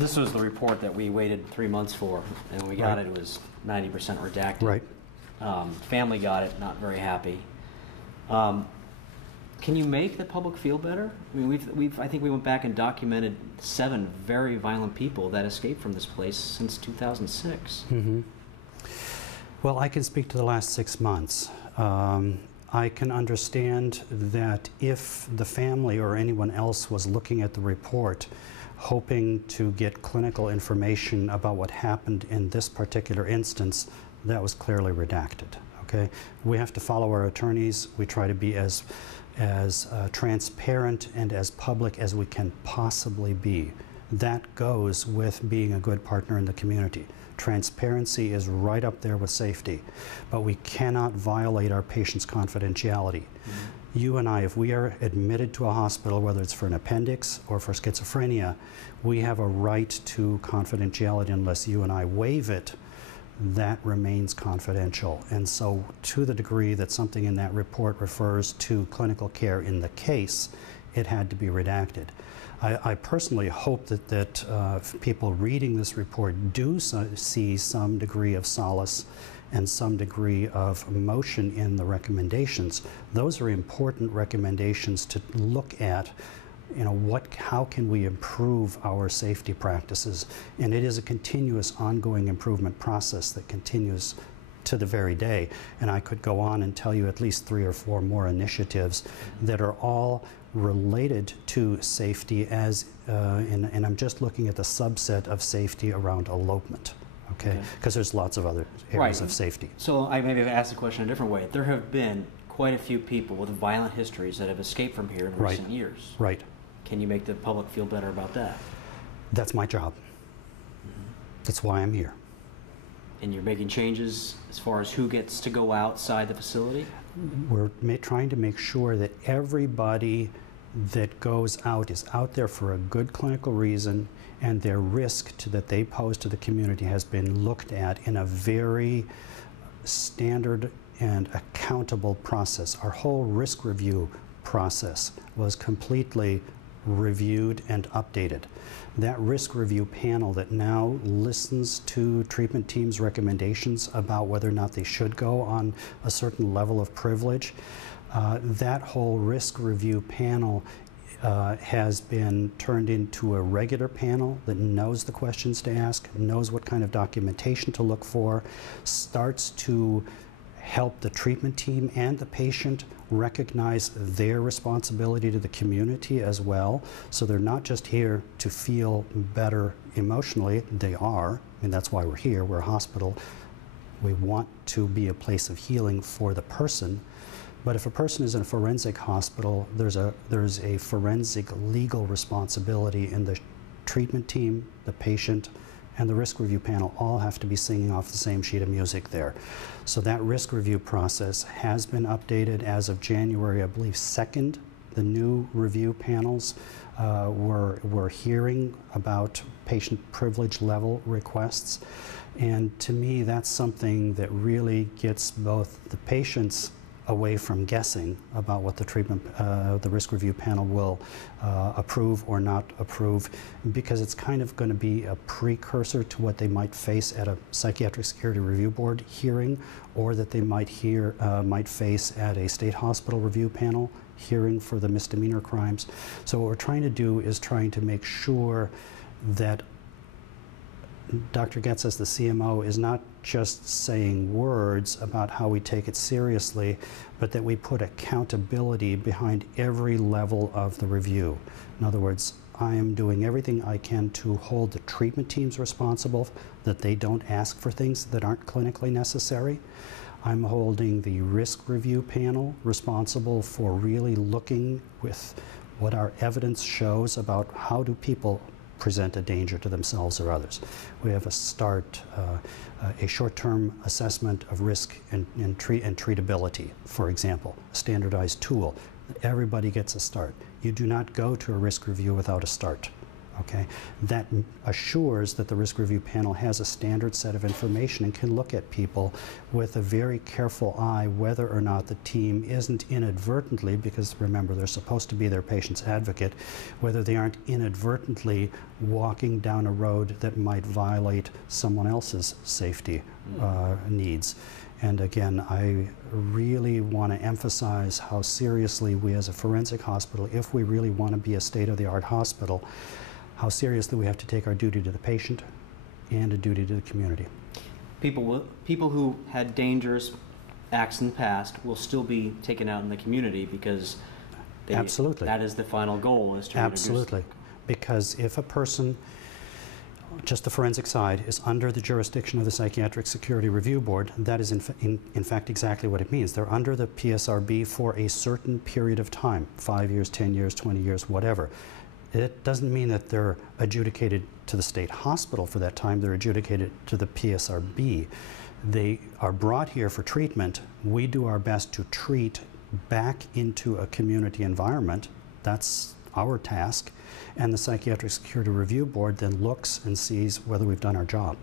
This was the report that we waited 3 months for, and when we got it, it was 90% redacted. Right. Family got it, not very happy. Can you make the public feel better? I mean, I think we went back and documented 7 very violent people that escaped from this place since 2006. Mm-hmm. Well, I can speak to the last 6 months. I can understand that if the family or anyone else was looking at the report hoping to get clinical information about what happened in this particular instance, that was clearly redacted. Okay? We have to follow our attorneys. We try to be as transparent and as public as we can possibly be. That goes with being a good partner in the community. Transparency is right up there with safety, but we cannot violate our patients' confidentiality. Mm-hmm. You and I, if we are admitted to a hospital, whether it's for an appendix or for schizophrenia, we have a right to confidentiality. Unless you and I waive it, that remains confidential. And so to the degree that something in that report refers to clinical care in the case, it had to be redacted. I personally hope that people reading this report do see some degree of solace and some degree of emotion in the recommendations. Those are important recommendations to look at. You know, how can we improve our safety practices? And it is a continuous, ongoing improvement process that continues to the very day. And I could go on and tell you at least 3 or 4 more initiatives that are all related to safety and I'm just looking at the subset of safety around elopement, okay? Because there's lots of other areas of safety. So I maybe ask the question a different way. There have been quite a few people with violent histories that have escaped from here in recent years. Right. Can you make the public feel better about that? That's my job. Mm-hmm. That's why I'm here. And you're making changes as far as who gets to go outside the facility? We're trying to make sure that everybody that goes out is out there for a good clinical reason, and their risk that they pose to the community has been looked at in a very standard and accountable process. Our whole risk review process was completely reviewed and updated. That risk review panel that now listens to treatment teams' recommendations about whether or not they should go on a certain level of privilege, that whole risk review panel has been turned into a regular panel that knows the questions to ask, knows what kind of documentation to look for, starts to help the treatment team and the patient recognize their responsibility to the community as well. So they're not just here to feel better emotionally, they are. I mean, that's why we're here. We're a hospital. We want to be a place of healing for the person. But if a person is in a forensic hospital, there's a forensic legal responsibility, and the treatment team, the patient, and the risk review panel all have to be singing off the same sheet of music there. So that risk review process has been updated as of January, I believe, 2nd. The new review panels were hearing about patient privilege level requests. And to me, that's something that really gets both the patients away from guessing about what the treatment, the risk review panel will approve or not approve, because it's kind of going to be a precursor to what they might face at a Psychiatric Security Review Board hearing, or that they might face at a state hospital review panel hearing for the misdemeanor crimes. So what we're trying to do is trying to make sure that Dr. Goetz, as the CMO, is not just saying words about how we take it seriously, but that we put accountability behind every level of the review. In other words, I am doing everything I can to hold the treatment teams responsible, that they don't ask for things that aren't clinically necessary. I'm holding the risk review panel responsible for really looking with what our evidence shows about how do people present a danger to themselves or others. We have a short-term assessment of risk and treatability, for example, a standardized tool. Everybody gets a start. You do not go to a risk review without a start, Okay? That assures that the risk review panel has a standard set of information and can look at people with a very careful eye whether or not the team isn't inadvertently, because remember they're supposed to be their patient's advocate, whether they aren't inadvertently walking down a road that might violate someone else's safety needs. And again, I really want to emphasize how seriously we as a forensic hospital, if we really want to be a state-of-the-art hospital, how seriously we have to take our duty to the patient and a duty to the community. People who had dangerous acts in the past will still be taken out in the community because Absolutely. That is the final goal, is to Absolutely. Because if a person, just the forensic side, is under the jurisdiction of the Psychiatric Security Review Board, that is in fact exactly what it means. They're under the PSRB for a certain period of time, 5 years, 10 years, 20 years, whatever. It doesn't mean that they're adjudicated to the state hospital for that time. They're adjudicated to the PSRB. They are brought here for treatment. We do our best to treat back into a community environment. That's our task. And the Psychiatric Security Review Board then looks and sees whether we've done our job.